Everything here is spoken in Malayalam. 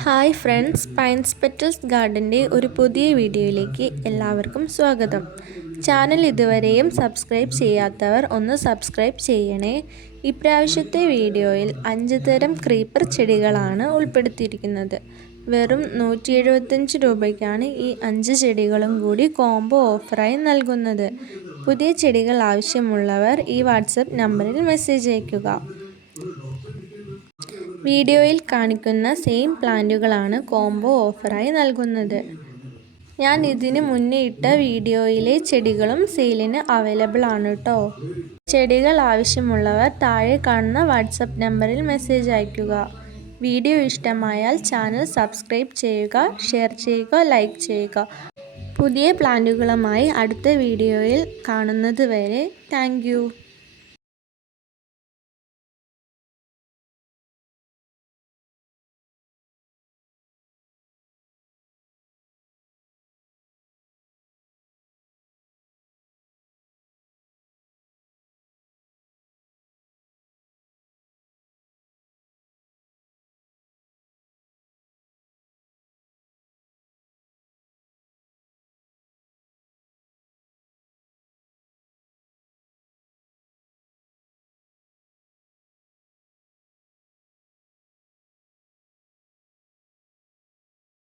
ഹായ് ഫ്രണ്ട്സ് പൈൻസ് പെറ്റൽസ് ഗാർഡന്റെ ഒരു പുതിയ വീഡിയോയിലേക്ക് എല്ലാവർക്കും സ്വാഗതം. ചാനൽ ഇതുവരെയും സബ്സ്ക്രൈബ് ചെയ്യാത്തവർ ഒന്ന് സബ്സ്ക്രൈബ് ചെയ്യണേ. ഇപ്രാവശ്യത്തെ വീഡിയോയിൽ അഞ്ച് തരം ക്രീപ്പർ ചെടികളാണ് ഉൾപ്പെടുത്തിയിരിക്കുന്നത്. വെറും നൂറ്റി എഴുപത്തഞ്ച് രൂപയ്ക്കാണ് ഈ അഞ്ച് ചെടികളും കൂടി കോംബോ ഓഫറായി നൽകുന്നത്. പുതിയ ചെടികൾ ആവശ്യമുള്ളവർ ഈ വാട്സപ്പ് നമ്പറിൽ മെസ്സേജ് അയയ്ക്കുക. വീഡിയോയിൽ കാണിക്കുന്ന സെയിം പ്ലാന്റുകളാണ് കോംബോ ഓഫറായി നൽകുന്നത്. ഞാൻ ഇതിന് മുന്നേ ഇട്ട വീഡിയോയിലെ ചെടികളും സെയിലിന് അവൈലബിൾ ആണ് കേട്ടോ ചെടികൾ ആവശ്യമുള്ളവർ താഴെ കാണുന്ന വാട്സപ്പ് നമ്പറിൽ മെസ്സേജ് അയയ്ക്കുക. വീഡിയോ ഇഷ്ടമായാൽ ചാനൽ സബ്സ്ക്രൈബ് ചെയ്യുക ഷെയർ ചെയ്യുക ലൈക്ക് ചെയ്യുക. പുതിയ പ്ലാന്റുകളുമായി അടുത്ത വീഡിയോയിൽ കാണുന്നത് വരെ താങ്ക്